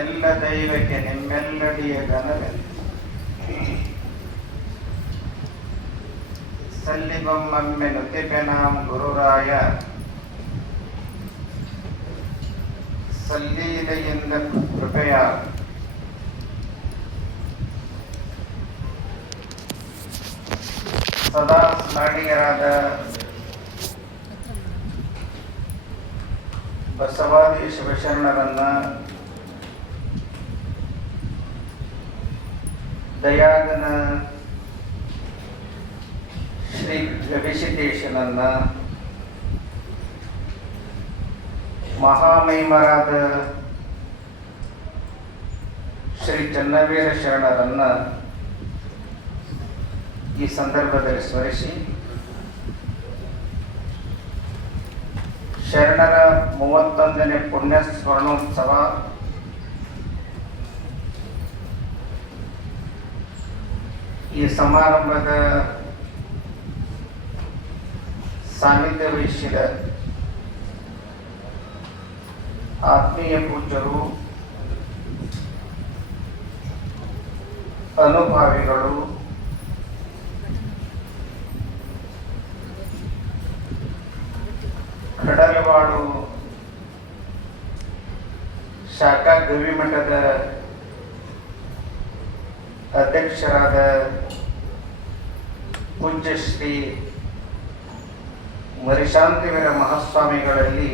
ಎಲ್ಲ ದೈವಕ್ಕೆ ನಿಮ್ಮೆಲ್ಲಡಿಯ ಘನವೆಂದು ಸಲ್ಲಿಗೊಮ್ಮೊಮ್ಮೆ ನುತಿಪೆನಾಂ ಗುರುರಾಯ ಸಲ್ಲೀಲೆಯಿಂದ ಕೃಪೆಯ ಸದಾ ಸ್ಮರಣೀಯರಾದ ಬಸವಾದಿ ಶಿವಶರಣರನ್ನ ದಯಾಗನ ಶ್ರೀ ಗವಿಸಿದ್ದೇಶನನ್ನ ಮಹಾಮಹಿಮರಾದ ಶ್ರೀ ಚನ್ನವೀರ ಶರಣರನ್ನ ಈ ಸಂದರ್ಭದಲ್ಲಿ ಸ್ಮರಿಸಿ ಶರಣರ 31ನೇ ಪುಣ್ಯ ಸ್ಮರಣೋತ್ಸವ ಈ ಸಮಾರಂಭದ ಸಾನ್ನಿಧ್ಯ ವಹಿಸಿದ ಆತ್ಮೀಯ ಪೂಜ್ಯರು, ಅನುಭಾವಿಗಳು, ಕಡಲವಾಡು ಶಾಖಾ ಗವಿಮಠದ ಅಧ್ಯಕ್ಷರಾದ ಪೂಜ್ಯ ಶ್ರೀ ಮರಿಶಾಂತಿವೀರ ಮಹಾಸ್ವಾಮಿಗಳಲ್ಲಿ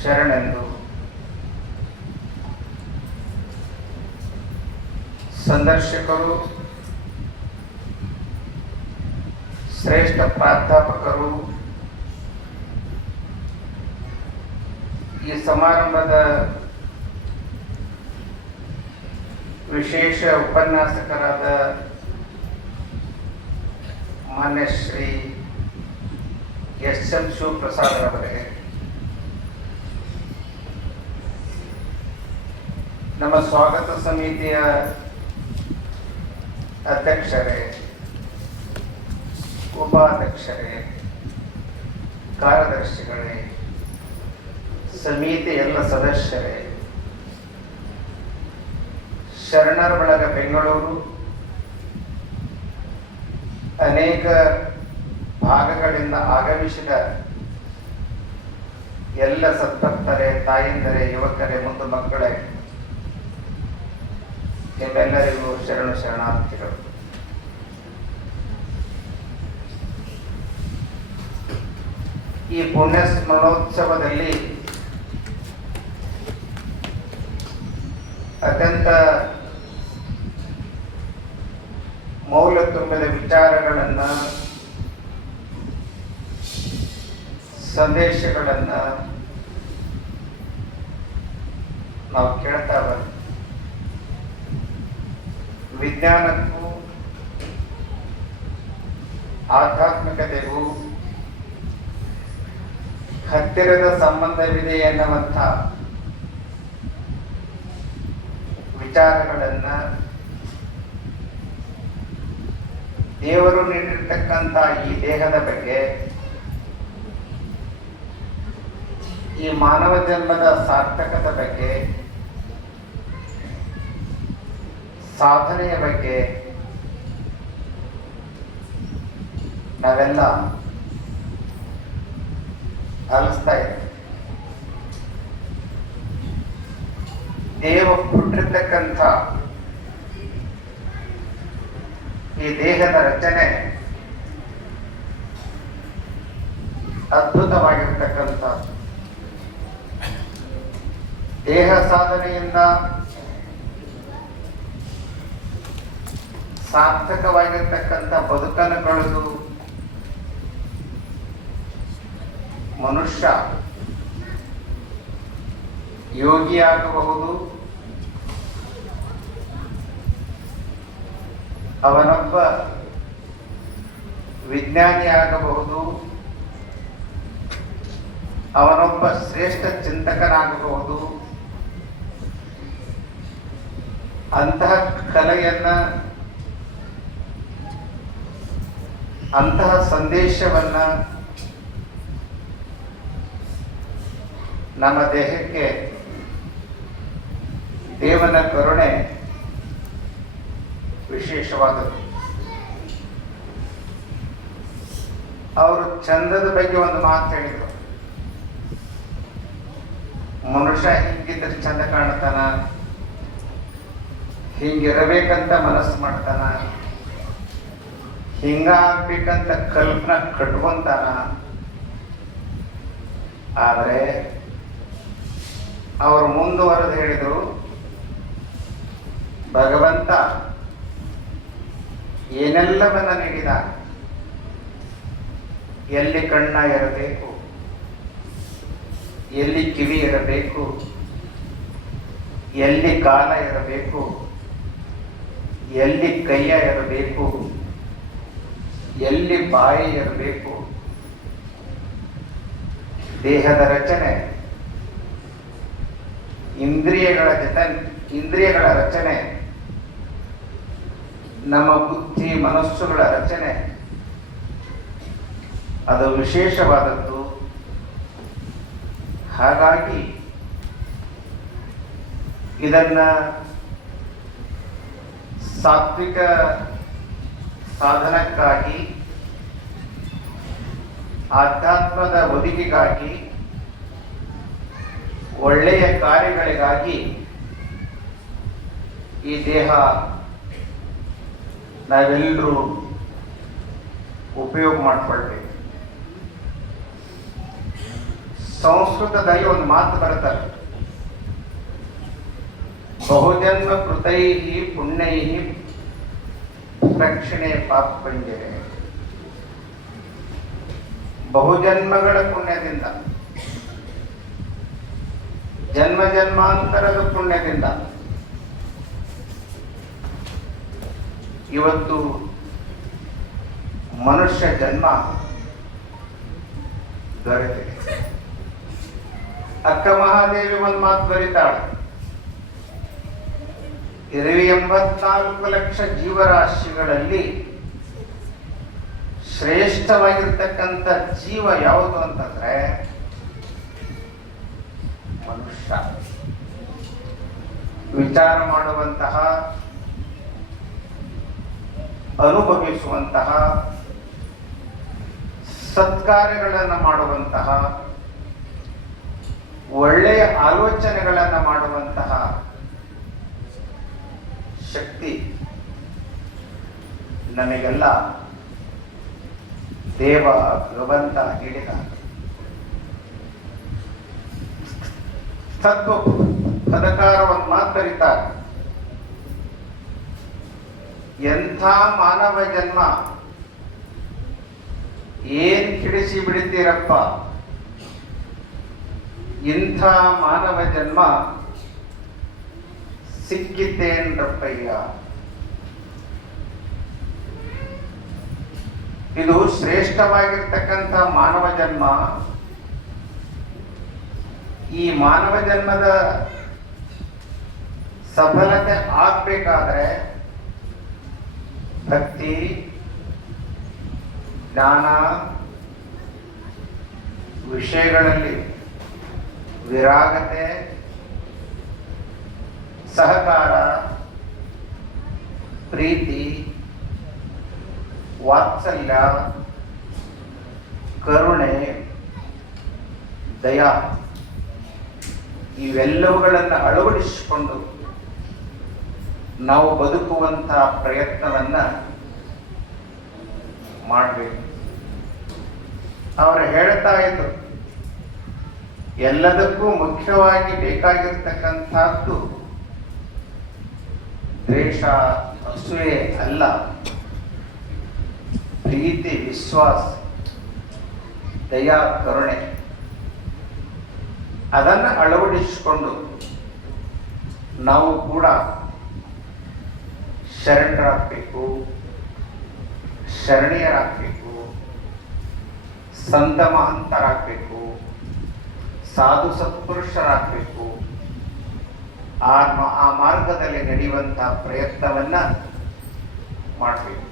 ಶರಣೆಂದು, ಸಂದರ್ಶಕರು, ಶ್ರೇಷ್ಠ ಪ್ರಾಧ್ಯಾಪಕರು, ಈ ಸಮಾರಂಭದ ವಿಶೇಷ ಉಪನ್ಯಾಸಕರಾದ ಮಾನ್ಯ ಶ್ರೀ ಎಸ್.ಎಂ. ಶಿವಪ್ರಸಾದ್ ಅವರೇ, ನಮ್ಮ ಸ್ವಾಗತ ಸಮಿತಿಯ ಅಧ್ಯಕ್ಷರೇ, ಉಪಾಧ್ಯಕ್ಷರೇ, ಕಾರ್ಯದರ್ಶಿಗಳೇ, ಸಮಿತಿ ಎಲ್ಲ ಸದಸ್ಯರೇ, ಶರಣರ ಬಳಗ ಬೆಂಗಳೂರು ಅನೇಕ ಭಾಗಗಳಿಂದ ಆಗಮಿಸಿದ ಎಲ್ಲ ಸದ್ಭಕ್ತರೇ, ತಾಯಂದರೇ, ಯುವಕರೇ, ಮುದ್ದು ಮಕ್ಕಳೇ, ನಿಮ್ಮೆಲ್ಲರಿಗೂ ಶರಣಾರ್ಥಿಗಳು. ಈ ಪುಣ್ಯ ಸ್ಮರಣೋತ್ಸವದಲ್ಲಿ ಅತ್ಯಂತ ಮೌಲ್ಯ ತುಂಬಿದ ವಿಚಾರಗಳನ್ನು, ಸಂದೇಶಗಳನ್ನು ನಾವು ಕೇಳ್ತಾ ಬಂದ್ವಿ. ವಿಜ್ಞಾನಕ್ಕೂ ಆಧ್ಯಾತ್ಮಿಕತೆಗೂ ಹತ್ತಿರದ ಸಂಬಂಧವಿದೆ ಎನ್ನುವಂಥ ವಿಚಾರಗಳನ್ನು, ದೇವರು ನೀಡಿರ್ತಕ್ಕಂಥ ಈ ದೇಹದ ಬಗ್ಗೆ, ಈ ಮಾನವ ಜನ್ಮದ ಸಾರ್ಥಕತೆ ಬಗ್ಗೆ, ಸಾಧನೆಯ ಬಗ್ಗೆ ನಾವೆಲ್ಲ ಆಲಿಸ್ತಾ ಇದ್ದೀವಿ. ದೇವ ಕೊಟ್ಟಿರ್ತಕ್ಕಂಥ ಈ ದೇಹದ ರಚನೆ ಅದ್ಭುತವಾಗಿರ್ತಕ್ಕಂಥ, ದೇಹ ಸಾಧನೆಯಿಂದ ಸಾರ್ಥಕವಾಗಿರ್ತಕ್ಕಂಥ ಬದುಕನ್ನು ಕಳೆದು ಮನುಷ್ಯ ಯೋಗಿಯಾಗಬಹುದು, ಅವನೊಬ್ಬ ವಿಜ್ಞಾನಿಯಾಗಬಹುದು, ಅವನೊಬ್ಬ ಶ್ರೇಷ್ಠ ಚಿಂತಕನಾಗಬಹುದು. ಅಂತಹ ಕಲೆಯನ್ನ, ಅಂತಹ ಸಂದೇಶವನ್ನ ನಮ್ಮ ದೇಹಕ್ಕೆ ದೇವನ ಕರುಣೆ ವಿಶೇಷವಾದದ್ದು. ಅವರು ಚಂದದ ಬಗ್ಗೆ ಒಂದು ಮಾತು ಹೇಳಿದರು. ಮನುಷ್ಯ ಹಿಂಗಿದ್ರೆ ಚಂದ ಕಾಣ್ತಾನ, ಹಿಂಗಿರಬೇಕಂತ ಮನಸ್ಸು ಮಾಡ್ತಾನ, ಹಿಂಗಾಗ್ಬೇಕಂತ ಕಲ್ಪನಾ ಕಟ್ಕೊಂತಾನ. ಆದರೆ ಅವರು ಮುಂದುವರೆದು ಹೇಳಿದರು, ಭಗವಂತ ಏನೆಲ್ಲವನ್ನ ನೀಡಿದ, ಎಲ್ಲಿ ಕಣ್ಣ ಇರಬೇಕು, ಎಲ್ಲಿ ಕಿವಿ ಇರಬೇಕು, ಎಲ್ಲಿ ಕಾಲ ಇರಬೇಕು, ಎಲ್ಲಿ ಕೈಯ ಇರಬೇಕು, ಎಲ್ಲಿ ಬಾಯಿ ಇರಬೇಕು, ದೇಹದ ರಚನೆ, ಇಂದ್ರಿಯಗಳ ರಚನೆ, ನಮ್ಮ ಬುದ್ಧಿ ಮನಸ್ಸುಗಳ ರಚನೆ ಅದು ವಿಶೇಷವಾದದ್ದು. ಹಾಗಾಗಿ ಇದನ್ನ ಸಾತ್ವಿಕ ಸಾಧನಕ್ಕಾಗಿ, ಆಧ್ಯಾತ್ಮದ ಒದಗಿಗಾಗಿ, ಒಳ್ಳೆಯ ಕಾರ್ಯಗಳಿಗಾಗಿ ಈ ದೇಹ ನಾವೆಲ್ಲರೂ ಉಪಯೋಗ ಮಾಡಿಕೊಳ್ಬೇಕು. ಸಂಸ್ಕೃತದಲ್ಲಿ ಒಂದು ಮಾತು ಬರುತ್ತದೆ, ಬಹುಜನ್ಮ ಕೃತೈ ಪುಣ್ಯೈ ಪ್ರಕ್ಷಿಣೆ ಪಾಪ ಪಂಜರೆ. ಬಹುಜನ್ಮಗಳ ಪುಣ್ಯದಿಂದ, ಜನ್ಮ ಜನ್ಮಾಂತರದ ಪುಣ್ಯದಿಂದ ಇವತ್ತು ಮನುಷ್ಯ ಜನ್ಮ ದೊರೆತಿದೆ. ಅಕ್ಕ ಮಹಾದೇವಿ ಒಂದು ಮಾತು ಬರೀತಾಳೆ, 84 ಲಕ್ಷ ಜೀವರಾಶಿಗಳಲ್ಲಿ ಶ್ರೇಷ್ಠವಾಗಿರ್ತಕ್ಕಂಥ ಜೀವ ಯಾವುದು ಅಂತಂದ್ರೆ ಮನುಷ್ಯ. ವಿಚಾರ ಮಾಡುವಂತಹ, ಅನುಭವಿಸುವಂತಹ, ಸತ್ಕಾರ್ಯಗಳನ್ನು ಮಾಡುವಂತಹ, ಒಳ್ಳೆಯ ಆಲೋಚನೆಗಳನ್ನು ಮಾಡುವಂತಹ ಶಕ್ತಿ ನಮಗೆಲ್ಲ ದೇವ ಭಗವಂತ ನೀಡಿದ. ತತ್ವ ಪದಕಾರ ಒಂದು ಮಾತು ಬರೀತಾರೆ, ಎಂಥ ಮಾನವ ಜನ್ಮ ಏನ್ ಹಿಡಿಸಿ ಬಿಡುತ್ತೀರಪ್ಪ, ಇಂಥ ಮಾನವ ಜನ್ಮ ಸಿಕ್ಕಿದ್ದೇನ್ರಪ್ಪಯ್ಯ. ಇದು ಶ್ರೇಷ್ಠವಾಗಿರ್ತಕ್ಕಂಥ ಮಾನವ ಜನ್ಮ. ಈ ಮಾನವ ಜನ್ಮದ ಸಫಲತೆ ಆಗ್ಬೇಕಾದ್ರೆ ಭಕ್ತಿ, ಜ್ಞಾನ, ವಿಷಯಗಳಲ್ಲಿ ವಿರಾಗತೆ, ಸಹಕಾರ, ಪ್ರೀತಿ, ವಾತ್ಸಲ್ಯ, ಕರುಣೆ, ದಯಾ ಇವೆಲ್ಲವುಗಳನ್ನು ಅಳವಡಿಸಿಕೊಂಡು ನಾವು ಬದುಕುವಂತಹ ಪ್ರಯತ್ನವನ್ನ ಮಾಡಬೇಕು. ಅವರು ಹೇಳ್ತಾ ಇದ್ರು, ಎಲ್ಲದಕ್ಕೂ ಮುಖ್ಯವಾಗಿ ಬೇಕಾಗಿರ್ತಕ್ಕಂಥದ್ದು ದ್ವೇಷ, ಅಸೂಯೆ ಅಲ್ಲ, ಪ್ರೀತಿ, ವಿಶ್ವಾಸ, ದಯಾ, ಕರುಣೆ. ಅದನ್ನು ಅಳವಡಿಸಿಕೊಂಡು ನಾವು ಕೂಡ ಶರಣರಾಗಬೇಕು, ಶರಣೀಯರಾಗಬೇಕು, ಸಂತ ಮಹಂತರಾಗಬೇಕು, ಸಾಧು ಸತ್ಪುರುಷರಾಗಬೇಕು. ಆ ಮಾರ್ಗದಲ್ಲಿ ನಡೆಯುವಂತಹ ಪ್ರಯತ್ನವನ್ನ ಮಾಡಬೇಕು.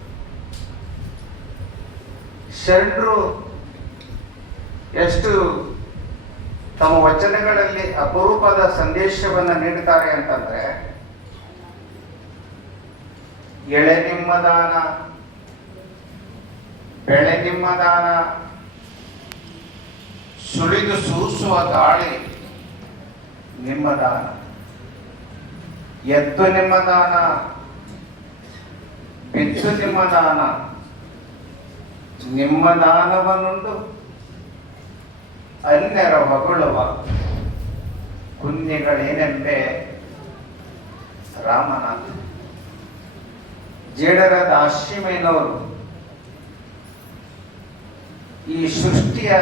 ಶರಣರು ಎಷ್ಟು ತಮ್ಮ ವಚನಗಳಲ್ಲಿ ಅಪರೂಪದ ಸಂದೇಶವನ್ನು ನೀಡುತ್ತಾರೆ ಅಂತಂದ್ರೆ, ಎಳೆ ನಿಮ್ಮದಾನ, ಬೆಳೆ ನಿಮ್ಮದಾನ, ಸುಳಿದು ಸೂಸುವ ಗಾಳಿ ನಿಮ್ಮದಾನ, ಎದ್ದು ನಿಮ್ಮದಾನ, ಬಿದ್ದು ನಿಮ್ಮದಾನ, ನಿಮ್ಮ ದಾನವನ್ನುಂಡು ಅನ್ಯರ ಹೊಗಳುವ ಕುನ್ಯಗಳೇನೆಂಬೆ ರಾಮನಾಥ. ಜೇಡರ ದಾಶಿಮಯ್ಯನವರು ಈ ಸೃಷ್ಟಿಯ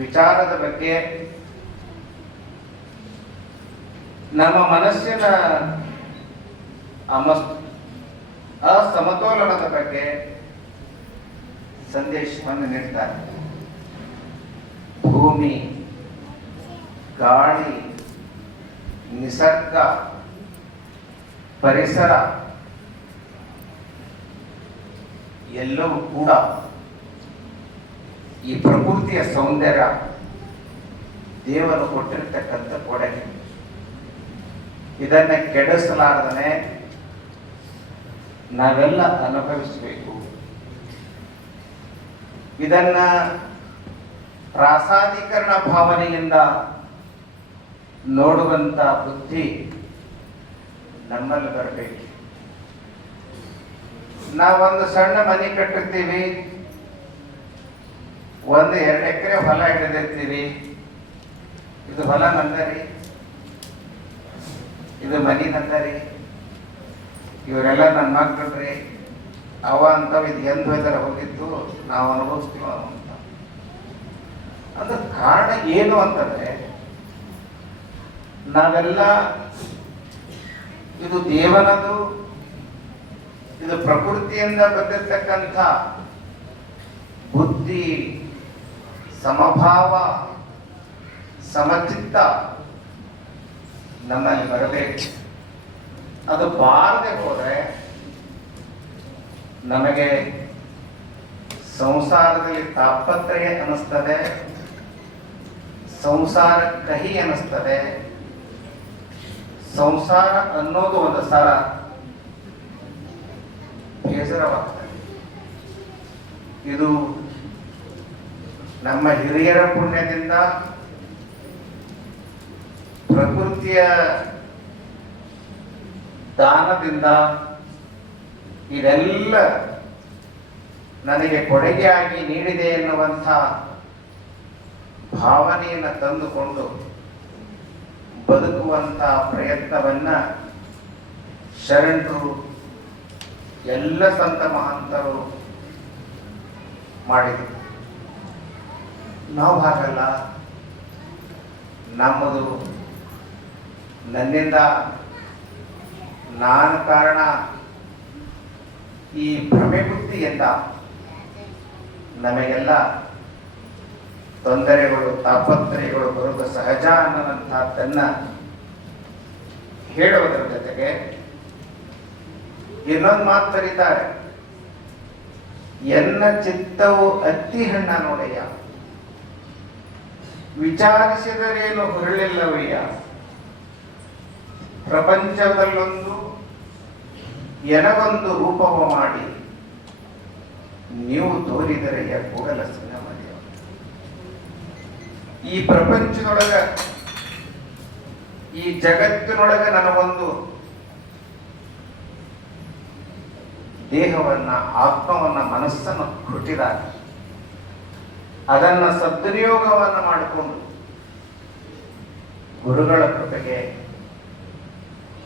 ವಿಚಾರದ ಬಗ್ಗೆ, ನಮ್ಮ ಮನಸ್ಸಿನ ಅಸಮತೋಲನದ ಬಗ್ಗೆ ಸಂದೇಶವನ್ನು ನೀಡ್ತಾರೆ. ಭೂಮಿ, ಗಾಳಿ, ನಿಸರ್ಗ, ಪರಿಸರ ಎಲ್ಲವೂ ಕೂಡ ಈ ಪ್ರಕೃತಿಯ ಸೌಂದರ್ಯ ದೇವರು ಕೊಟ್ಟಿರ್ತಕ್ಕಂಥ ಕೊಡುಗೆ. ಇದನ್ನ ಕೆಡಿಸಲಾರದನೆ ನಾವೆಲ್ಲ ಅನುಭವಿಸಬೇಕು. ಇದನ್ನ ರಾಸಾದೀಕರಣ ಭಾವನೆಯಿಂದ ನೋಡುವಂತ ಬುದ್ಧಿ ನಮ್ಮಲ್ಲಿ ಬರಬೇಕು. ನಾವೊಂದು ಸಣ್ಣ ಮನೆ ಕಟ್ಟಿರ್ತೀವಿ, 1-2 ಎಕರೆ ಹೊಲ ಹಿಡಿದಿರ್ತೀವಿ. ಇದು ಹೊಲ ನಂದರಿ, ಇದು ಮನಿ ನಂದರಿ, ಇವರೆಲ್ಲ ನನ್ನ ಮಕ್ಕಳ್ರಿ, ಅವ ಅಂತವ್ ಇದು ಎಂದು ಇದರ ಹೋಗಿದ್ದು ನಾವು ಅನುಭವಿಸ್ತೀವ ಅಂತ. ಅದ್ರ ಕಾರಣ ಏನು ಅಂತಂದ್ರೆ, ನಾವೆಲ್ಲ ಇದು ದೇವನದು, ಇದು ಪ್ರಕೃತಿಯಿಂದ ಬಂದಿರತಕ್ಕಂಥ ಬುದ್ಧಿ, ಸಮಭಾವ, ಸಮಚಿತ್ತ ನಮ್ಮಲ್ಲಿ ಬರಬೇಕು. ಅದು ಬಾರದೆ ಹೋದ್ರೆ ನಮಗೆ ಸಂಸಾರದಲ್ಲಿ ತಾಪತ್ರಯ ಅನ್ನಿಸ್ತದೆ, ಸಂಸಾರ ಕಹಿ ಅನ್ನಿಸ್ತದೆ. ಸಂಸಾರ ಅನ್ನೋದು ಒಂದು ಸಲ ಬೇಸರವಾಗ್ತದೆ. ಇದು ನಮ್ಮ ಹಿರಿಯರ ಪುಣ್ಯದಿಂದ, ಪ್ರಕೃತಿಯ ದಾನದಿಂದ ಇದೆಲ್ಲ ನನಗೆ ಕೊಡುಗೆಯಾಗಿ ನೀಡಿದೆ ಎನ್ನುವಂಥ ಭಾವನೆಯನ್ನು ತಂದುಕೊಂಡು ಬದುಕುವಂಥ ಪ್ರಯತ್ನವನ್ನ ಶರಣರು, ಎಲ್ಲ ಸಂತ ಮಹಂತರು ಮಾಡಿದರು. ನಾವು ಹಾಗಲ್ಲ. ನಮ್ಮದು ನನ್ನಿಂದ, ನಾನು ಕಾರಣ, ಈ ಭ್ರಮೆ ಬುದ್ಧಿಯಿಂದ ನಮಗೆಲ್ಲ ತೊಂದರೆಗಳು, ತಾಪತ್ರಯಗಳು ಬರುವುದು ಸಹಜ ಅನ್ನುವಂಥದ್ದನ್ನ ಹೇಳುವುದರ ಜೊತೆಗೆ ಇನ್ನೊಂದು ಮಾತು ಕರೀತಾರೆ, ಎನ್ನ ಚಿತ್ತವು ಅತ್ತಿ ಹಣ್ಣ ನೋಡಯ್ಯ, ವಿಚಾರಿಸಿದರೇನು ಹುರುಳಿಲ್ಲವಯ್ಯ, ಪ್ರಪಂಚದಲ್ಲೊಂದು ಎನಗೊಂದು ರೂಪವ ಮಾಡಿ ನೀವು ತೋರಿದರೆಯ ಕೂಡಲ ಸಿಂಹಮಯ್ಯ. ಈ ಪ್ರಪಂಚದೊಳಗ, ಈ ಜಗತ್ತಿನೊಳಗ ನನಗೊಂದು ದೇಹವನ್ನ, ಆತ್ಮವನ್ನ, ಮನಸ್ಸನ್ನು ಕೊಟ್ಟಿದ್ದಾರೆ. ಅದನ್ನ ಸದ್ವಿನಿಯೋಗವನ್ನು ಮಾಡಿಕೊಂಡು ಗುರುಗಳ ಕೃಪೆಗೆ,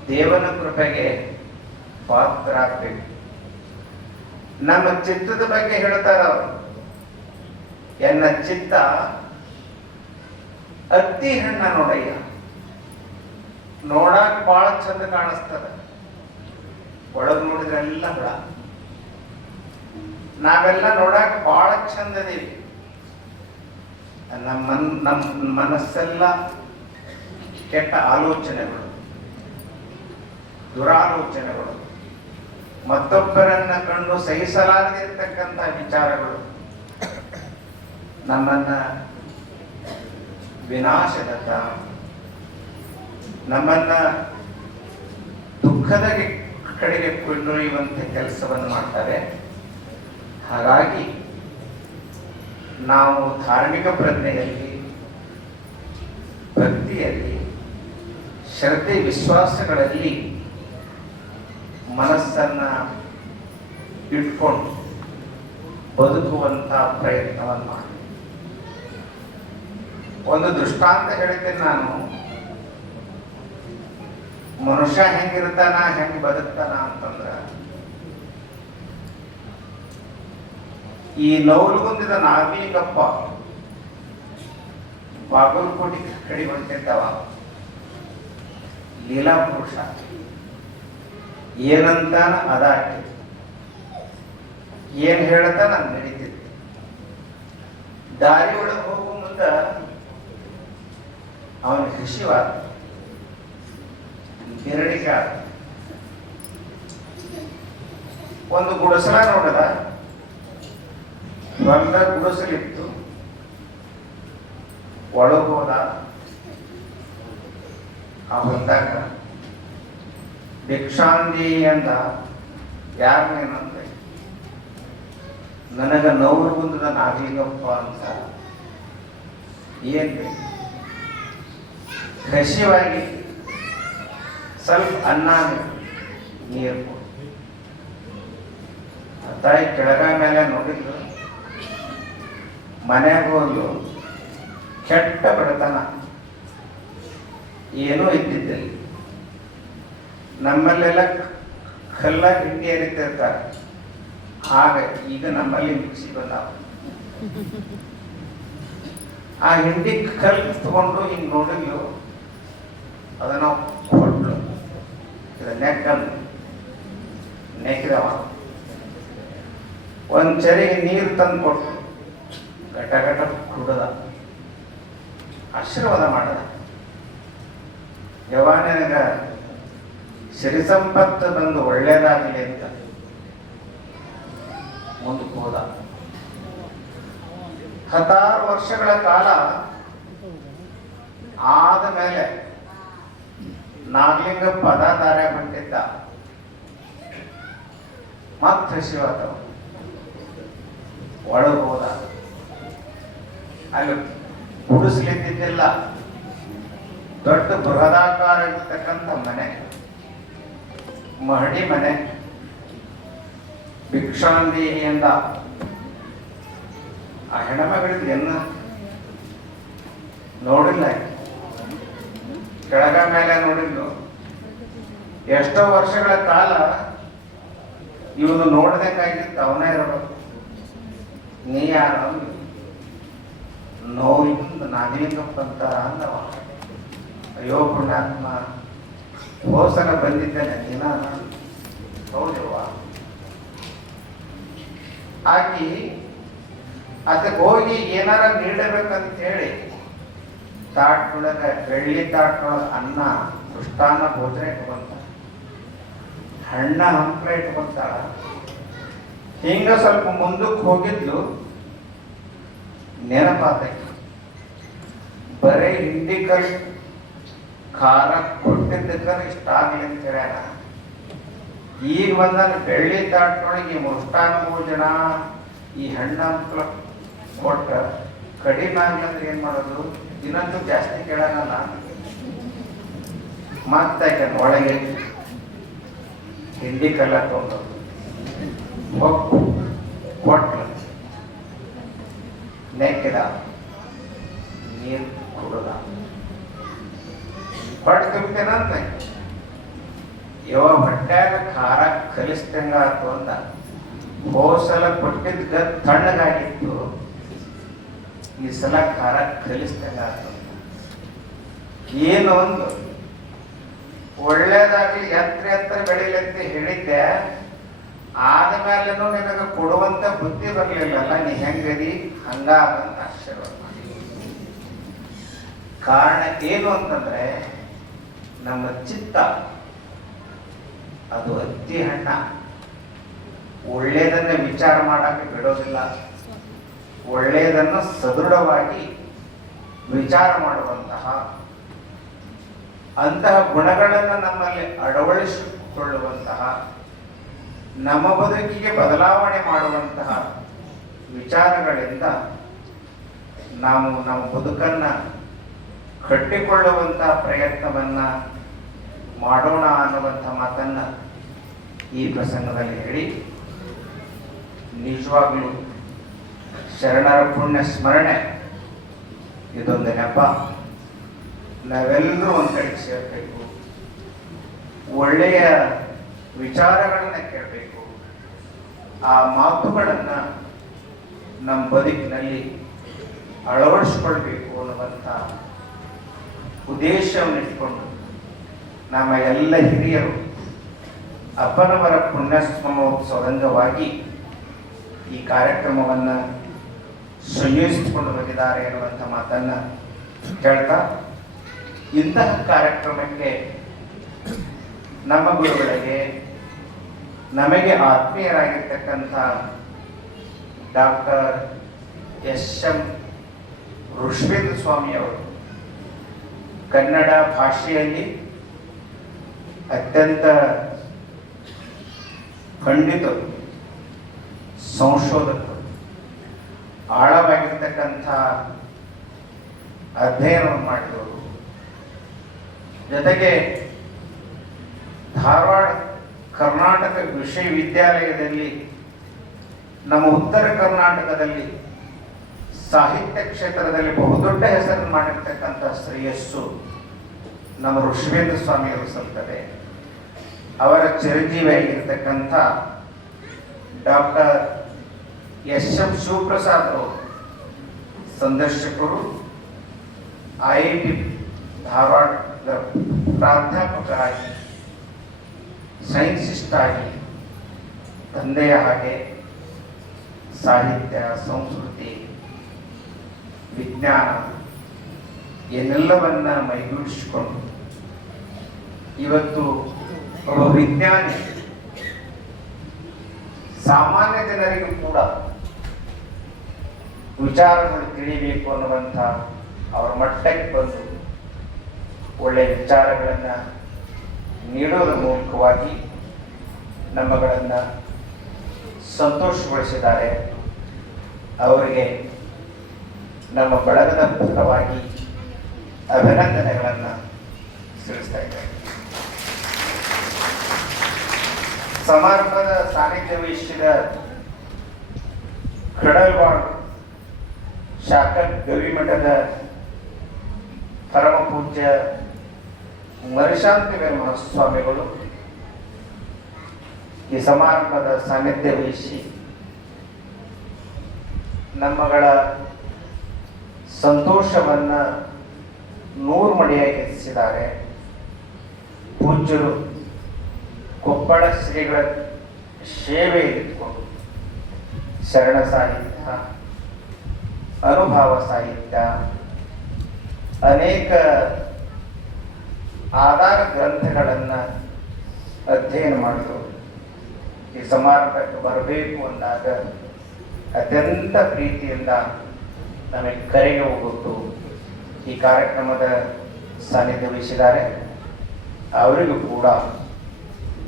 ದೇವನ ಕೃಪೆಗೆ ಪಾತ್ರರಾಗಬೇಕು. ನಮ್ಮ ಚಿತ್ತದ ಬಗ್ಗೆ ಹೇಳ್ತಾರ ಅವರು, ಎನ್ನ ಚಿತ್ತ ಅತ್ತಿ ಹಣ್ಣ ನೋಡಯ್ಯ, ನೋಡಾಕ ಬಹಳ ಚಂದ ಕಾಣಿಸ್ತದ, ಒಳಗ್ ನೋಡಿದ್ರೆ ಎಲ್ಲ ಹುಳ. ನಾವೆಲ್ಲ ನೋಡಾಕ ಬಹಳ ಚಂದ ಇದೀವಿ, ನಮ್ಮ ಮನಸ್ಸೆಲ್ಲ ಕೆಟ್ಟ ಆಲೋಚನೆಗಳು, ದುರಾಲೋಚನೆಗಳು, ಮತ್ತೊಬ್ಬರನ್ನ ಕಂಡು ಸಹಿಸಲಾಗದಿರ್ತಕ್ಕಂಥ ವಿಚಾರಗಳು ನಮ್ಮನ್ನ ವಿನಾಶದತ್ತ, ನಮ್ಮನ್ನ ದುಃಖದ ಕಡೆಗೆ ಕೊಂಡೊಯ್ಯುವಂತ ಕೆಲಸವನ್ನು ಮಾಡ್ತಾರೆ. ಹಾಗಾಗಿ ನಾವು ಧಾರ್ಮಿಕ ಪ್ರಜ್ಞೆಯಲ್ಲಿ, ಭಕ್ತಿಯಲ್ಲಿ, ಶ್ರದ್ಧೆ ವಿಶ್ವಾಸಗಳಲ್ಲಿ ಮನಸ್ಸನ್ನ ಇಟ್ಕೊಂಡು ಬದುಕುವಂತ ಪ್ರಯತ್ನವನ್ನು ಮಾಡಿ. ಒಂದು ದೃಷ್ಟಾಂತ ಹೇಳಿದ್ದೇನೆ ನಾನು. ಮನುಷ್ಯ ಹೆಂಗಿರ್ತಾನ, ಹೆಂಗ್ ಬದುಕ್ತಾನ ಅಂತಂದ್ರ, ಈ ನವಲಗುಂದದ ನಾಗಲಿಂಗಪ್ಪ ಬಾಗಲಕೋಟೆ ಕಡೆ ಹೊಂಟಿದ್ದವ, ಲೀಲಾ ಪುರುಷ ಏನಂತಾನ ಅದಾಗಿ ಏನ್ ಹೇಳ್ತಾನ ನಡೀತಿತ್ತು. ದಾರಿ ಒಳಗೆ ಹೋಗುವ ಮುಂದ ಅವನ ಹಸಿವಾದ, ಗಿರಣಿಗೆ ಆದ. ಒಂದು ಗುಡಿಸಲ ನೋಡದ, ಹೊಲದ ಗುಡಿಸಲಿತ್ತು. ಒಳಗೆ ಹೋದ. ಆ ಹೊಲದಾಗ ಭಿಕ್ಷಾಂದಿ ಅಂದ. ಯಾರನೇನಂದ್ರೆ, ನನಗ ನವಲಗುಂದದ ನಾಗಲಿಂಗಪ್ಪ ಅಂತ. ಏನ್ ಬೇಕು? ಹಸಿವಾಗಿ ಸ್ವಲ್ಪ ಅನ್ನ ನೀರು ಕೊಡು. ತಾಯಿ ಕೆಳಗ ಮೇಲೆ ನೋಡಿದ್ರು. ಮನೆಯಾಗ ಹೋದ್ರು. ಕೆಟ್ಟ ಬಡತನ, ಏನೂ ಇದ್ದಿದ್ದಿಲ್ಲ. ನಮ್ಮಲ್ಲೆಲ್ಲ ಕಲ್ಲ ಹಿಂಡಿ ಹರಿತಿರ್ತಾರೆ. ಆಗ ಈಗ ನಮ್ಮಲ್ಲಿ ಮಿಕ್ಸಿ ಬಂದಾವ. ಆ ಹಿಂಡಿ ಕಲ್ ತಗೊಂಡು ಹಿಂಗ್ ನೋಡಿದ್ಲು. ಅದನ್ನ ಕೊಟ್ಲು. ನೆಕ್ಕಿದವ. ಒಂದ್ ಚರಿಗೆ ನೀರು ತಂದು ಕೊಟ್ಟು ಘಟ ಘಟ ಕುಡದ. ಆಶೀರ್ವಾದ ಮಾಡದ. ಯವಾನಗ ಸಿರಿ ಸಂಪತ್ತು ಬಂದು ಒಳ್ಳೇದಾಗಲಿ ಅಂತ ಮುಂದಕ್ಕೆ ಹೋದ. 16 ವರ್ಷಗಳ ಕಾಲ ಆದ ಮೇಲೆ ನಾಗಲಿಂಗ ಪದಾಧಾರೆ ಹೊಂಟಿದ್ದ. ಮತ್ತೆ ಹಸಿವಾದವ. ಒಳಗೆ ಹೋದ. ಅಲ್ಲಿ ಗುಡಿಸ್ಲಿದ್ದಿದ್ದಿಲ್ಲ. ದೊಡ್ಡ ಬೃಹದಾಕಾರ ಇರ್ತಕ್ಕಂಥ ಮನೆ, ಮಹಡಿ ಮನೆ. ಭಿಕ್ಷಾಂದಿಯಿಂದ ಆ ಹೆಣ್ಮಗಳಿದ್ದು ಎನ್ನ ನೋಡಿಲ್ಲ. ಕೆಳಗ ಮೇಲೆ ನೋಡಿದ್ಲು. ಎಷ್ಟೋ ವರ್ಷಗಳ ಕಾಲ ಇವನು ನೋಡ್ಬೇಕಾಗಿತ್ತು. ಅವನೇ ಇರಬೇಕು. ನೀ ಯಾರು? ನೋವಿಂದ ನಾಗಲಿಂಗಪ್ಪ ಅಂತ ಅಂದವ. ಅಯ್ಯೋ ಪುಣ್ಯಾತ್ಮ, ಹೋಸಲ ಬಂದಿದ್ದೇನೆ ದಿನ. ಹೌದವ್ವ. ಆಕಿ ಅದಕ್ಕೆ ಹೋಗಿ ಏನಾರ ನೀಡಬೇಕಂತ ಹೇಳಿ ತಾಟ್ನೊಳಗ, ಬೆಳ್ಳಿ ತಾಟ್ನೊಳಗ ಅನ್ನ, ಮೃಷ್ಟಾನ್ನ ಭೋಜನ ಇಟ್ಕೊಂತ, ಹಣ್ಣ ಹಂಪಲ ಇಟ್ಕೊಂತಾಳ. ಹಿಂಗ ಸ್ವಲ್ಪ ಮುಂದಕ್ಕೆ ಹೋಗಿದ್ಲು. ನೆನಪಾತೈತಿ. ಬರೀ ಹಿಂಡಿ ಕಲ್ ಖಾರ ಕೊಟ್ಟಿದ್ದಕ್ಕ ಇಷ್ಟ ಆಗ್ಲಿ ಅಂತ ಹೇಳ್ಯಾರ. ಈಗ ಬಂದ ಬೆಳ್ಳಿ ತಾಟ್ನೊಳಗೆ ಈ ಮೃಷ್ಟಾನ್ನ ಭೋಜನ, ಈ ಹಣ್ಣ ಹಂಪಲ ಕೊಟ್ಟ ಕಡಿಮೆ ಆಗ್ಲಂದ್ರೆ ಏನ್ ಮಾಡೋದು? ದಿನಂತೂ ಜಾಸ್ತಿ ಕೇಳಲ್ಲ. ಮತ್ತೆ ಒಳಗೆ ಹಿಂಡಿ ಕಲ್ಲ ತಗೊಂಡು ಕೊಟ್ಲು. ನೆಕ್ಕಿದ. ನೀರು ಕುಡದ. ಹೊಟ್ಟೆ ತುಂಬ್ತೇನಂತ ಯಾವ ಹೊಟ್ಟ್ಯಾಗ ಖಾರ ಕಲಿಸ್ದಂಗ ಆತು ಅಂತ. ಹೋಸಲ ಕೊಟ್ಟಿದ್ದ ತಣ್ಣಗಾಗಿತ್ತು, ಈ ಸಲ ಖಾರ ಕಲಿಸ್ದಂಗ ಆತು. ಏನು ಒಂದು ಒಳ್ಳೇದಾಗ್ಲಿ, ಎತ್ತರ ಬೆಳಿಲಂತ ಹೇಳಿದ್ದೆ. ಆದ್ಮೇಲೆನೂ ನಿನಗೆ ಕೊಡುವಂತ ಬುದ್ಧಿ ಬರ್ಲಿಲ್ಲಲ್ಲ. ನೀ ಹೆಂಗದಿ ಹಂಗಾದಂತ ಆಶೀರ್ವಾದ ಮಾಡಿ. ಕಾರಣ ಏನು ಅಂತಂದ್ರೆ, ನಮ್ಮ ಚಿತ್ತ ಅದು ಅತಿ ಹಣ್ಣ. ಒಳ್ಳೇದನ್ನ ವಿಚಾರ ಮಾಡಕ್ಕೆ ಬಿಡೋದಿಲ್ಲ. ಒಳ್ಳೆಯದನ್ನು ಸದೃಢವಾಗಿ ವಿಚಾರ ಮಾಡುವಂತಹ ಅಂತಹ ಗುಣಗಳನ್ನು ನಮ್ಮಲ್ಲಿ ಅಳವಡಿಸಿಕೊಳ್ಳುವಂತಹ ನಮ್ಮ ಬದುಕಿಗೆ ಬದಲಾವಣೆ ಮಾಡುವಂತಹ ವಿಚಾರಗಳಿಂದ ನಾವು ನಮ್ಮ ಬದುಕನ್ನು ಕಟ್ಟಿಕೊಳ್ಳುವಂತಹ ಪ್ರಯತ್ನವನ್ನು ಮಾಡೋಣ ಅನ್ನುವಂಥ ಮಾತನ್ನು ಈ ಪ್ರಸಂಗದಲ್ಲಿ ಹೇಳಿ, ನಿಜವಾಗ್ಲೂ ಶರಣರ ಪುಣ್ಯ ಸ್ಮರಣೆ ಇದೊಂದು ನೆಪ. ನಾವೆಲ್ಲರೂ ಒಂದು ಕಡೆಗೆ ಸೇರಬೇಕು, ಒಳ್ಳೆಯ ವಿಚಾರಗಳನ್ನು ಕೇಳಬೇಕು, ಆ ಮಾತುಗಳನ್ನು ನಮ್ಮ ಬದುಕಿನಲ್ಲಿ ಅಳವಡಿಸಿಕೊಳ್ಬೇಕು ಅನ್ನುವಂಥ ಉದ್ದೇಶವನ್ನು ಇಟ್ಕೊಂಡು ನಮ್ಮ ಎಲ್ಲ ಹಿರಿಯರು ಅಪ್ಪನವರ ಪುಣ್ಯಸ್ಮರಣೋತ್ಸವದ ಅಂಗವಾಗಿ ಈ ಕಾರ್ಯಕ್ರಮವನ್ನು ಸಂಯೋಜಿಸಿಕೊಂಡು ಬಂದಿದ್ದಾರೆ ಎನ್ನುವಂಥ ಮಾತನ್ನು ಹೇಳ್ತಾ, ಇಂತಹ ಕಾರ್ಯಕ್ರಮಕ್ಕೆ ನಮ್ಮ ಗುರುಗಳಿಗೆ, ನಮಗೆ ಆತ್ಮೀಯರಾಗಿರ್ತಕ್ಕಂಥ ಡಾಕ್ಟರ್ ಎಸ್.ಎಂ. ಋಷಭೇಂದ್ರ ಸ್ವಾಮಿಯವರು ಕನ್ನಡ ಭಾಷೆಯಲ್ಲಿ ಅತ್ಯಂತ ಪಂಡಿತರು, ಸಂಶೋಧಕರು, ಆಳವಾಗಿರ್ತಕ್ಕಂಥ ಅಧ್ಯಯನವನ್ನು ಮಾಡಿದವರು. ಜೊತೆಗೆ ಧಾರವಾಡ ಕರ್ನಾಟಕ ವಿಶ್ವವಿದ್ಯಾಲಯದಲ್ಲಿ ನಮ್ಮ ಉತ್ತರ ಕರ್ನಾಟಕದಲ್ಲಿ ಸಾಹಿತ್ಯ ಕ್ಷೇತ್ರದಲ್ಲಿ ಬಹುದೊಡ್ಡ ಹೆಸರನ್ನು ಮಾಡಿರ್ತಕ್ಕಂಥ ಶ್ರೇಯಸ್ಸು ನಮ್ಮ ಋಷಭೇಂದ್ರ ಸ್ವಾಮಿಯವರು ಸಲ್ತದೆ. ಅವರ ಚಿರಂಜೀವಿಯಾಗಿರ್ತಕ್ಕಂಥ ಡಾಕ್ಟರ್ ಎಸ್.ಎಂ. ಶಿವಪ್ರಸಾದ್ ಅವರು ಸಂದರ್ಶಕರು, IIT ಧಾರವಾಡದ ಪ್ರಾಧ್ಯಾಪಕರಾಗಿ, ಸೈನ್ಸಿಸ್ಟ್ ಆಗಿ, ತಂದೆಯ ಹಾಗೆ ಸಾಹಿತ್ಯ, ಸಂಸ್ಕೃತಿ, ವಿಜ್ಞಾನ ಏನೆಲ್ಲವನ್ನ ಮೈಗೂಡಿಸಿಕೊಂಡು ಇವತ್ತು ಒಬ್ಬ ವಿಜ್ಞಾನಿ ಸಾಮಾನ್ಯ ಜನರಿಗೂ ಕೂಡ ವಿಚಾರಗಳು ತಿಳಿಬೇಕು ಅನ್ನುವಂಥ ಅವರ ಮಟ್ಟಕ್ಕೆ ಬಂದು ಒಳ್ಳೆಯ ವಿಚಾರಗಳನ್ನು ನೀಡೋದ್ರ ಮೂಲಕವಾಗಿ ನಮ್ಮಗಳನ್ನು ಸಂತೋಷಗೊಳಿಸಿದ್ದಾರೆ. ಅವರಿಗೆ ನಮ್ಮ ಬಳಗದ ಪರವಾಗಿ ಅಭಿನಂದನೆಗಳನ್ನು ಸಲ್ಲಿಸ್ತಾ ಇದ್ದಾರೆ. ಸಮಾರಂಭದ ಸಾನ್ನಿಧ್ಯ ವಹಿಸಿದ ಕಡಲ್ವಾಡ್ ಶಾಖಾ ಗವಿಮಠದ ಪರಮ ಪೂಜ್ಯ ಮರಿಶಾಂತಿ ಮಹಾಸ್ವಾಮಿಗಳು ಈ ಸಮಾರಂಭದ ಸಾನ್ನಿಧ್ಯ ವಹಿಸಿ ನಮ್ಮಗಳ ಸಂತೋಷವನ್ನ ನೂರು ಮಡಿಯಾಗಿ ಹೆಚ್ಚಿಸಿದ್ದಾರೆ. ಪೂಜ್ಯರು ಕೊಪ್ಪಳ ಶ್ರೀಗಳ ಸೇವೆಯಲ್ಲಿದ್ದುಕೊಂಡು ಶರಣ ಸಾಹಿತ್ಯ, ಅನುಭವ ಸಾಹಿತ್ಯ, ಅನೇಕ ಆಧಾರ ಗ್ರಂಥಗಳನ್ನು ಅಧ್ಯಯನ ಮಾಡಿದರು. ಈ ಸಮಾರಂಭಕ್ಕೆ ಬರಬೇಕು ಅಂದಾಗ ಅತ್ಯಂತ ಪ್ರೀತಿಯಿಂದ ನಮಗೆ ಕರೆಗೆ ಹೋಗುತ್ತು ಈ ಕಾರ್ಯಕ್ರಮದ ಸಾನ್ನಿಧ್ಯ ವಹಿಸಿದ್ದಾರೆ. ಅವರಿಗೂ ಕೂಡ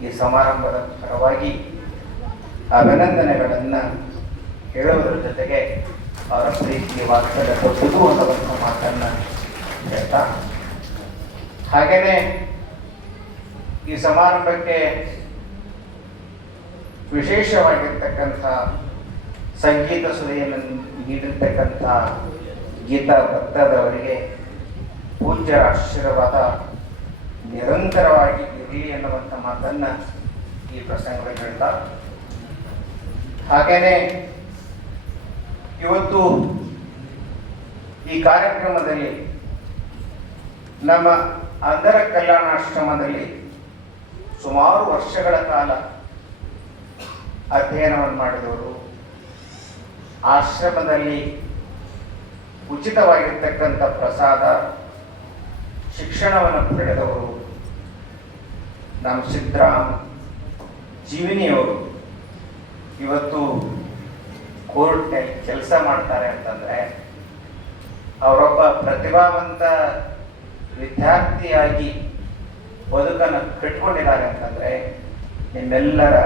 ಈ ಸಮಾರಂಭದ ಪರವಾಗಿ ಅಭಿನಂದನೆಗಳನ್ನು ಹೇಳುವುದರ ಜೊತೆಗೆ ಅವರ ಪ್ರೀತಿಗೆ ವಾತ್ಸಲ್ಯ ಕೊಟ್ಟುದು ಅನ್ನುವಂಥ ಮಾತನ್ನು ಹೇಳ್ತಾ, ಹಾಗೆಯೇ ಈ ಸಮಾರಂಭಕ್ಕೆ ವಿಶೇಷವಾಗಿರ್ತಕ್ಕಂಥ ಸಂಗೀತ ಸುಧೆಯನ್ನು ನೀಡಿರ್ತಕ್ಕಂಥ ಗೀತಾ ಭಕ್ತರವರಿಗೆ ಪೂಜ್ಯರ ಆಶೀರ್ವಾದ ನಿರಂತರವಾಗಿ ಇರಲಿ ಎನ್ನುವಂಥ ಮಾತನ್ನು ಈ ಪ್ರಸಂಗದಲ್ಲಿ ಹೇಳ್ತಾ, ಹಾಗೆಯೇ ಇವತ್ತು ಈ ಕಾರ್ಯಕ್ರಮದಲ್ಲಿ ನಮ್ಮ ಅಂಧರ ಕಲ್ಯಾಣಾಶ್ರಮದಲ್ಲಿ ಸುಮಾರು ವರ್ಷಗಳ ಕಾಲ ಅಧ್ಯಯನವನ್ನು ಮಾಡಿದವರು, ಆಶ್ರಮದಲ್ಲಿ ಉಚಿತವಾಗಿರ್ತಕ್ಕಂಥ ಪ್ರಸಾದ ಶಿಕ್ಷಣವನ್ನು ಪಡೆದವರು ನಮ್ಮ ಸಿದ್ದರಾಮ್ ಜೀವಿನಿಯವರು ಇವತ್ತು ಕೋರ್ಟ್ನಲ್ಲಿ ಕೆಲಸ ಮಾಡ್ತಾರೆ ಅಂತಂದರೆ ಅವರೊಬ್ಬ ಪ್ರತಿಭಾವಂತ ವಿದ್ಯಾರ್ಥಿಯಾಗಿ ಬದುಕನ್ನು ಕಟ್ಕೊಂಡಿದ್ದಾರೆ ಅಂತಂದರೆ ನಿಮ್ಮೆಲ್ಲರ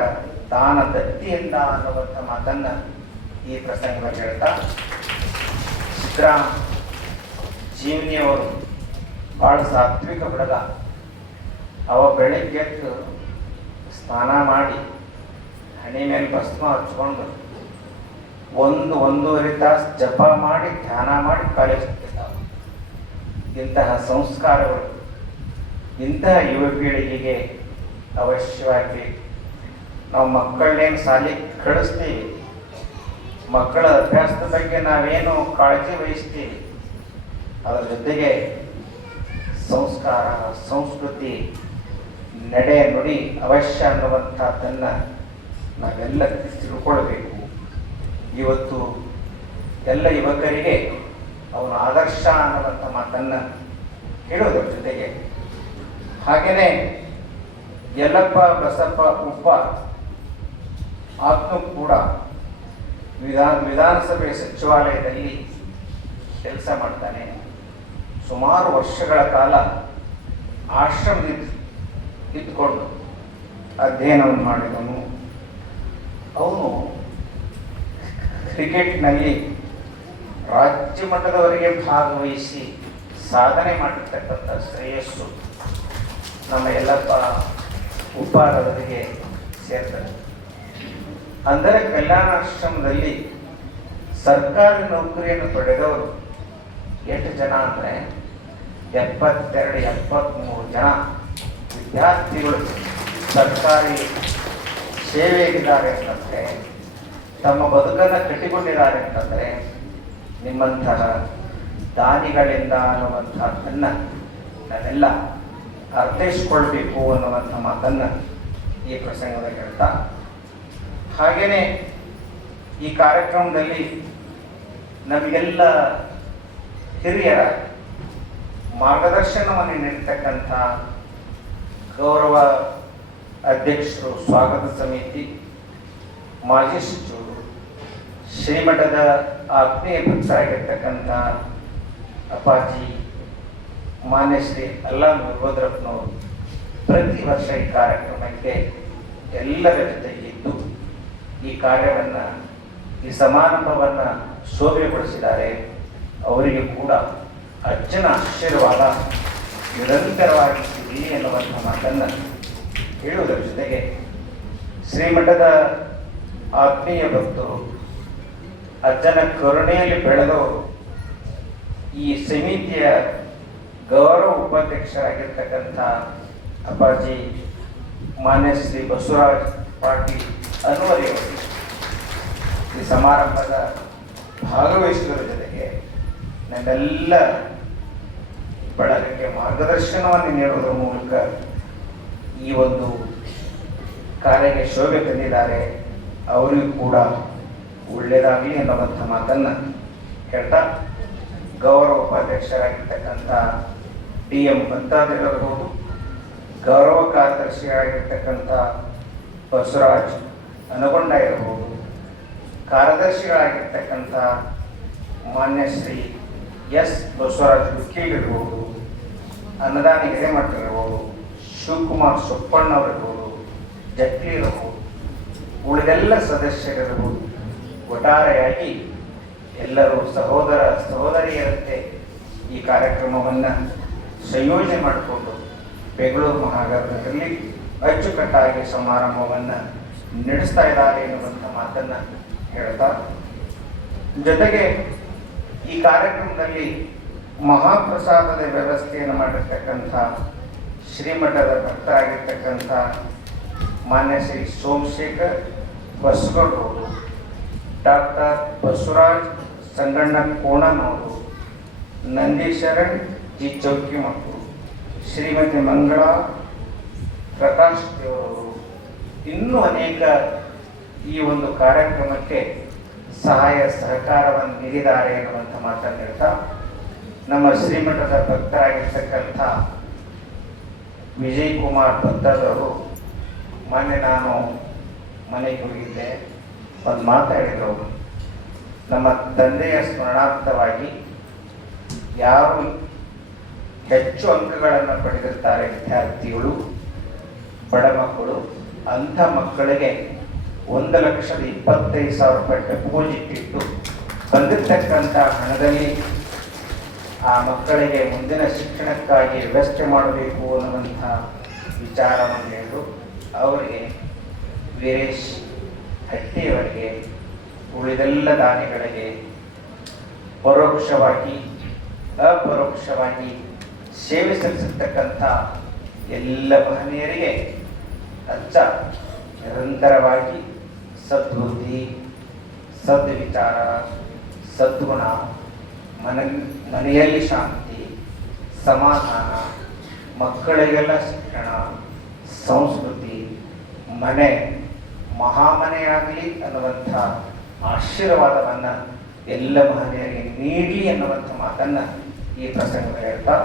ದಾನ ದತ್ತಿಯಿಂದ ಅನ್ನುವಂಥ ಮಾತನ್ನು ಈ ಪ್ರಸಂಗದಲ್ಲಿ ಹೇಳ್ತಾ, ಸಿದ್ದರಾಮ್ ಜೀವನಿಯವರು ಭಾಳ ಸಾತ್ವಿಕ ಹುಡುಗ. ಅವ ಬೆಳಿಗ್ಗೆದ್ದು ಸ್ನಾನ ಮಾಡಿ ಹಣೆ ಮೇಲೆ ಭಸ್ಮ ಹಚ್ಕೊಂಡು ಒಂದೂವರೆ ತಾಸು ಜಪ ಮಾಡಿ ಧ್ಯಾನ ಮಾಡಿ ಕಾಲೇಜ್ ಹೋಗ್ತಿದ್ದಾವೆ. ಇಂತಹ ಸಂಸ್ಕಾರಗಳು ಇಂತಹ ಯುವ ಪೀಳಿಗೆಗೆ ಅವಶ್ಯವಾಗಿ ನಾವು ಮಕ್ಕಳನ್ನೇನು ಶಾಲೆಗೆ ಕಳಿಸ್ತೀವಿ, ಮಕ್ಕಳ ಅಭ್ಯಾಸದ ಬಗ್ಗೆ ನಾವೇನು ಕಾಳಜಿ ವಹಿಸ್ತೀವಿ, ಅದರ ಜೊತೆಗೆ ಸಂಸ್ಕಾರ, ಸಂಸ್ಕೃತಿ, ನಡೆ ನುಡಿ ಅವಶ್ಯ ಅನ್ನುವಂಥದ್ದನ್ನು ನಾವೆಲ್ಲ ತಿಳ್ಕೊಳ್ಬೇಕು. ಇವತ್ತು ಎಲ್ಲ ಯುವಕರಿಗೆ ಅವನ ಆದರ್ಶ ಅನ್ನುವಂಥ ಮಾತನ್ನು ಹೇಳೋದ್ರ ಜೊತೆಗೆ ಹಾಗೆಯೇ ಯಲ್ಲಪ್ಪ ಬಸಪ್ಪ ಉಪ್ಪ ಆತ್ಮ ಕೂಡ ವಿಧಾನಸಭೆ ಸಚಿವಾಲಯದಲ್ಲಿ ಕೆಲಸ ಮಾಡ್ತಾನೆ. ಸುಮಾರು ವರ್ಷಗಳ ಕಾಲ ಆಶ್ರಮದಿಂದ ಇದ್ದುಕೊಂಡು ಅಧ್ಯಯನವನ್ನು ಮಾಡಿದನು. ಅವನು ಕ್ರಿಕೆಟ್ನಲ್ಲಿ ರಾಜ್ಯ ಮಟ್ಟದವರೆಗೆ ಭಾಗವಹಿಸಿ ಸಾಧನೆ ಮಾಡಿರ್ತಕ್ಕಂಥ ಶ್ರೇಯಸ್ಸು ನಮ್ಮ ಯಲ್ಲಪ್ಪ ಉಪ್ಪಾರವರಿಗೆ ಸೇರ್ತಾರೆ. ಅಂದರೆ ಕಲ್ಯಾಣಾಶ್ರಮದಲ್ಲಿ ಸರ್ಕಾರಿ ನೌಕರಿಯನ್ನು ಪಡೆದವರು ಎಷ್ಟು ಜನ ಅಂದರೆ 72-73 ಜನ ವಿದ್ಯಾರ್ಥಿಗಳು ಸರ್ಕಾರಿ ಸೇವೆಗಿದ್ದಾರೆ ಅಂತಂದರೆ, ತಮ್ಮ ಬದುಕನ್ನು ಕಟ್ಟಿಕೊಂಡಿದ್ದಾರೆ ಅಂತಂದರೆ ನಿಮ್ಮಂತಹ ದಾನಿಗಳಿಂದ ಅನ್ನುವಂಥದ್ದನ್ನು ನಾವೆಲ್ಲ ಅರ್ಥೈಸ್ಕೊಳ್ಬೇಕು ಅನ್ನುವಂಥ ಮಾತನ್ನು ಈ ಪ್ರಸಂಗದಲ್ಲಿ ಹೇಳ್ತಾ, ಹಾಗೆಯೇ ಈ ಕಾರ್ಯಕ್ರಮದಲ್ಲಿ ನಮಗೆಲ್ಲ ಹಿರಿಯರ ಮಾರ್ಗದರ್ಶನವನ್ನು ನೀಡತಕ್ಕಂಥ ಗೌರವ ಅಧ್ಯಕ್ಷರು, ಸ್ವಾಗತ ಸಮಿತಿ, ಮಾಜಿ ಸಚಿವರು, ಶ್ರೀಮಠದ ಆತ್ಮೀಯ ಭಕ್ತರಾಗಿರ್ತಕ್ಕಂಥ ಅಪ್ಪಾಜಿ ಮಾನ್ಯ ಶ್ರೀ ಅಲ್ಲಾಮ್ ವೀರಭದ್ರಪ್ಪನವರು ಪ್ರತಿ ವರ್ಷ ಈ ಕಾರ್ಯಕ್ರಮಕ್ಕೆ ಎಲ್ಲರ ಜೊತೆಗಿದ್ದು ಈ ಕಾರ್ಯವನ್ನು, ಈ ಸಮಾರಂಭವನ್ನು ಶೋಭೆಗೊಳಿಸಿದ್ದಾರೆ. ಅವರಿಗೆ ಕೂಡ ಅಜ್ಜನ ಆಶೀರ್ವಾದ ನಿರಂತರವಾಗಿದ್ದೀವಿ ಎನ್ನುವಂಥ ಮಾತನ್ನು ಹೇಳುವುದರ ಜೊತೆಗೆ ಶ್ರೀಮಠದ ಆತ್ಮೀಯ ಭಕ್ತರು, ಅಜ್ಜನ ಕರುಣೆಯಲ್ಲಿ ಬೆಳೆದವರು, ಈ ಸಮಿತಿಯ ಗೌರವ ಉಪಾಧ್ಯಕ್ಷರಾಗಿರ್ತಕ್ಕಂಥ ಅಪ್ಪಾಜಿ ಮಾನ್ಯ ಶ್ರೀ ಬಸವರಾಜ್ ಪಾಟೀಲ್ ಅನ್ವರಿಯವರು ಈ ಸಮಾರಂಭದ ಭಾಗವಹಿಸುವುದರ ಜೊತೆಗೆ ನಮ್ಮೆಲ್ಲ ಬಳಗಕ್ಕೆ ಮಾರ್ಗದರ್ಶನವನ್ನು ನೀಡುವುದರ ಮೂಲಕ ಈ ಒಂದು ಕಾರ್ಯಕ್ಕೆ ಶೋಭೆ ತಂದಿದ್ದಾರೆ. ಅವರಿಗೂ ಕೂಡ ಒಳ್ಳೆಯದಾಗಲಿ ಎನ್ನುವಂಥ ಮಾತನ್ನು ಹೇಳ್ತಾ, ಗೌರವ ಉಪಾಧ್ಯಕ್ಷರಾಗಿರ್ತಕ್ಕಂಥ DM ಬಂತಾದಿರಬಹುದು, ಗೌರವ ಕಾರ್ಯದರ್ಶಿಯಾಗಿರ್ತಕ್ಕಂಥ ಬಸವರಾಜ್ ಅನಗೊಂಡ ಇರಬಹುದು, ಕಾರ್ಯದರ್ಶಿಗಳಾಗಿರ್ತಕ್ಕಂಥ ಮಾನ್ಯ ಶ್ರೀ S ಬಸವರಾಜ್ ವಕೀಲ್ ಇರ್ಬೋದು, ಅನ್ನದಾನಿ ಹಿರೇಮಠ ಇರ್ಬೋದು, ಶಿವಕುಮಾರ್ ಸೊಪ್ಪಣ್ಣವರಿರ್ಬೋದು, ಜಟ್ಲಿ ಇರಬಹುದು, ಉಳಿದೆಲ್ಲ ಸದಸ್ಯರಿರ್ಬೋದು, ಒಟ್ಟಾರೆಯಾಗಿ ಎಲ್ಲರೂ ಸಹೋದರ ಸಹೋದರಿಯರಂತೆ ಈ ಕಾರ್ಯಕ್ರಮವನ್ನು ಸಂಯೋಜನೆ ಮಾಡಿಕೊಂಡು ಬೆಂಗಳೂರು ಮಹಾನಗರದಲ್ಲಿ ಅಚ್ಚುಕಟ್ಟಾಗಿ ಸಮಾರಂಭವನ್ನು ನಡೆಸ್ತಾ ಇದ್ದಾರೆ ಎನ್ನುವಂಥ ಮಾತನ್ನು ಹೇಳ್ತಾ, ಜೊತೆಗೆ ಈ ಕಾರ್ಯಕ್ರಮದಲ್ಲಿ ಮಹಾಪ್ರಸಾದದ ವ್ಯವಸ್ಥೆಯನ್ನು ಮಾಡಿರ್ತಕ್ಕಂಥ ಶ್ರೀಮಠದ ಭಕ್ತರಾಗಿರ್ತಕ್ಕಂಥ ಮಾನ್ಯ ಶ್ರೀ ಸೋಮಶೇಖರ್ ಬಸಗೌಡರವರು, ಡಾಕ್ಟರ್ ಬಸವರಾಜ್ ಸಂಗಣ್ಣ ಕೋಣನವರು, ನಂದೀಶರಣ್ ಜಿ ಚೌಕಿ ಮತ್ತು ಶ್ರೀಮತಿ ಮಂಗಳಾ ಪ್ರಕಾಶ್ ದೇವರವರು, ಇನ್ನೂ ಅನೇಕ ಈ ಒಂದು ಕಾರ್ಯಕ್ರಮಕ್ಕೆ ಸಹಾಯ ಸಹಕಾರವನ್ನು ನೀಡಿದ್ದಾರೆ ಎನ್ನುವಂಥ ಮಾತನ್ನು ಹೇಳ್ತಾ, ನಮ್ಮ ಶ್ರೀಮಠದ ಭಕ್ತರಾಗಿರ್ತಕ್ಕಂಥ ವಿಜಯ್ ಕುಮಾರ್ ಭಕ್ತರವರು ಮೊನ್ನೆ ನಾನು ಮನೆಗೆ ಹೋಗಿದ್ದೆ, ಒಂದು ಮಾತಾಡಿದರು. ನಮ್ಮ ತಂದೆಯ ಸ್ಮರಣಾರ್ಥವಾಗಿ ಯಾರು ಹೆಚ್ಚು ಅಂಕಗಳನ್ನು ಪಡೆದಿರ್ತಾರೆ ವಿದ್ಯಾರ್ಥಿಗಳು, ಬಡ ಮಕ್ಕಳು, ಅಂಥ ಮಕ್ಕಳಿಗೆ 1,25,000 ರೂಪಾಯಿ ಡೆಪಾಸಿಟ್ ಇಟ್ಟು ಬಂದಿರತಕ್ಕಂಥ ಹಣದಲ್ಲಿ ಆ ಮಕ್ಕಳಿಗೆ ಮುಂದಿನ ಶಿಕ್ಷಣಕ್ಕಾಗಿ ವ್ಯವಸ್ಥೆ ಮಾಡಬೇಕು ಅನ್ನುವಂಥ ವಿಚಾರವನ್ನು ಹೇಳು ಅವರಿಗೆ ವೀರೇಶ್ ಹಟ್ಟಿಯವರಿಗೆ ಉಳಿದೆಲ್ಲ ದಾನಿಗಳಿಗೆ ಪರೋಕ್ಷವಾಗಿ ಅಪರೋಕ್ಷವಾಗಿ ಸೇವೆ ಸಲ್ಲಿಸತಕ್ಕಂಥ ಎಲ್ಲ ಮಹನೀಯರಿಗೆ ಅಚ್ಚ ನಿರಂತರವಾಗಿ ಸದ್ಬುದ್ಧಿ, ಸದ್ವಿಚಾರ, ಸದ್ಗುಣ, ಮನೆಯಲ್ಲಿ ಶಾಂತಿ, ಸಮಾಧಾನ, ಮಕ್ಕಳಿಗೆಲ್ಲ ಶಿಕ್ಷಣ, ಸಂಸ್ಕೃತಿ, ಮನೆ ಮಹಾಮನೆಯಾಗಲಿ ಅನ್ನುವಂಥ ಆಶೀರ್ವಾದವನ್ನು ಎಲ್ಲ ಮಹನೀಯರಿಗೆ ನೀಡಲಿ ಅನ್ನುವಂಥ ಮಾತನ್ನು ಈ ಪ್ರಸಂಗದಲ್ಲಿ ಹೇಳ್ತಾ,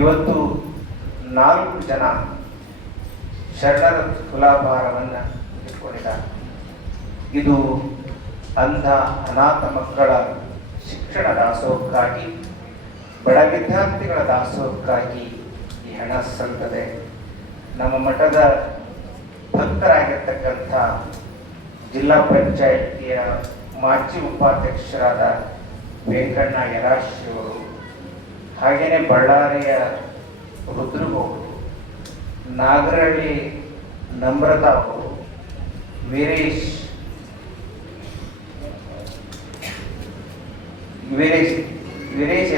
ಇವತ್ತು 4 ಜನ ಶರಣರ ತುಲಾಭಾರವನ್ನು ಇಟ್ಕೊಂಡಿದ್ದಾರೆ. ಇದು ಅಂಧ ಅನಾಥ ಮಕ್ಕಳ ಶಿಕ್ಷಣ ದಾಸೋಹಕ್ಕಾಗಿ, ಬಡ ವಿದ್ಯಾರ್ಥಿಗಳ ದಾಸೋಹಕ್ಕಾಗಿ ಈ ಹಣ ಸಲ್ತದೆ. ನಮ್ಮ ಮಠದ ಭಕ್ತರಾಗಿರ್ತಕ್ಕಂಥ ಜಿಲ್ಲಾ ಪಂಚಾಯಿತಿಯ ಮಾಜಿ ಉಪಾಧ್ಯಕ್ಷರಾದ ವೆಂಕಣ್ಣ ಯರಾಶಿಯವರು, ಹಾಗೆಯೇ ಬಳ್ಳಾರಿಯ ರುದ್ರಗೌಡರು, ನಾಗರಹಳ್ಳಿ ನಮ್ರತಾ ಅವರು, ವೀರೇಶ್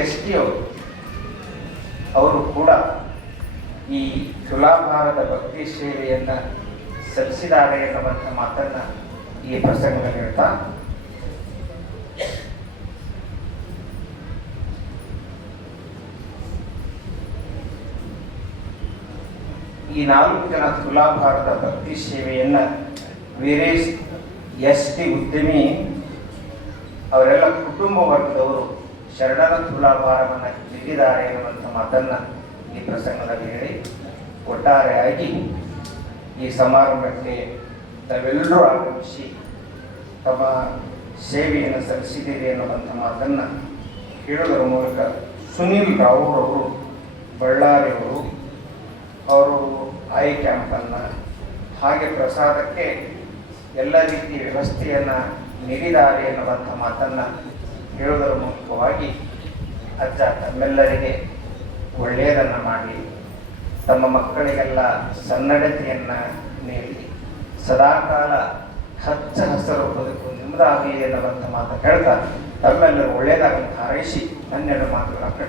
ಎಸ್ ಟಿ ಅವರು ಕೂಡ ಈ ತುಲಾಭಾರದ ಭಕ್ತಿ ಸೇವೆಯನ್ನು ಸಲ್ಲಿಸಿದ್ದಾರೆ ಎನ್ನುವಂಥ ಮಾತನ್ನು ಈ ಪ್ರಸಂಗದಲ್ಲಿ ಹೇಳ್ತಾ, ಈ 4 ಜನ ತುಲಾಭಾರದ ಭಕ್ತಿ ಸೇವೆಯನ್ನು ವೀರೇಶ್ ಎಸ್ ಟಿ ಉದ್ಯಮಿ ಅವರೆಲ್ಲ ಕುಟುಂಬ ವರ್ಗದವರು ಶರಣರ ತುಲಾಭಾರವನ್ನು ನೀಡಿದ್ದಾರೆ ಎನ್ನುವಂಥ ಮಾತನ್ನು ಈ ಪ್ರಸಂಗದಲ್ಲಿ ಹೇಳಿ, ಒಟ್ಟಾರೆಯಾಗಿ ಈ ಸಮಾರಂಭಕ್ಕೆ ತಾವೆಲ್ಲರೂ ಆಗಮಿಸಿ ತಮ್ಮ ಸೇವೆಯನ್ನು ಸಲ್ಲಿಸಿದ್ದೀರಿ ಎನ್ನುವಂಥ ಮಾತನ್ನು ಹೇಳುವುದರ ಮೂಲಕ ಸುನೀಲ್ ರಾವ್ರವರು ಬಳ್ಳಾರಿಯವರು ಅವರು ಐ ಕ್ಯಾಂಪನ್ನು ಹಾಗೆ ಪ್ರಸಾದಕ್ಕೆ ಎಲ್ಲ ರೀತಿಯ ವ್ಯವಸ್ಥೆಯನ್ನು ನೀಡಿದ್ದಾರೆ ಎನ್ನುವಂಥ ಮಾತನ್ನು ಹೇಳುವುದರ ಮೂಲಕವಾಗಿ ಅಜ್ಜ ತಮ್ಮೆಲ್ಲರಿಗೆ ಒಳ್ಳೆಯದನ್ನು ಮಾಡಿ ತಮ್ಮ ಮಕ್ಕಳಿಗೆಲ್ಲ ಸನ್ನಡತೆಯನ್ನು ನೀಡಿ ಸದಾಕಾಲ ಹಚ್ಚ ಹಸಿರು ಬದುಕು ನಿಮ್ಮದಾಗಲಿ ಎನ್ನುವಂಥ ಮಾತು ಹೇಳ್ತಾ ತಮ್ಮೆಲ್ಲರೂ ಒಳ್ಳೆಯದಾಗಂತ ಹಾರೈಸಿ 12 ಮಾತುಗಳನ್ನು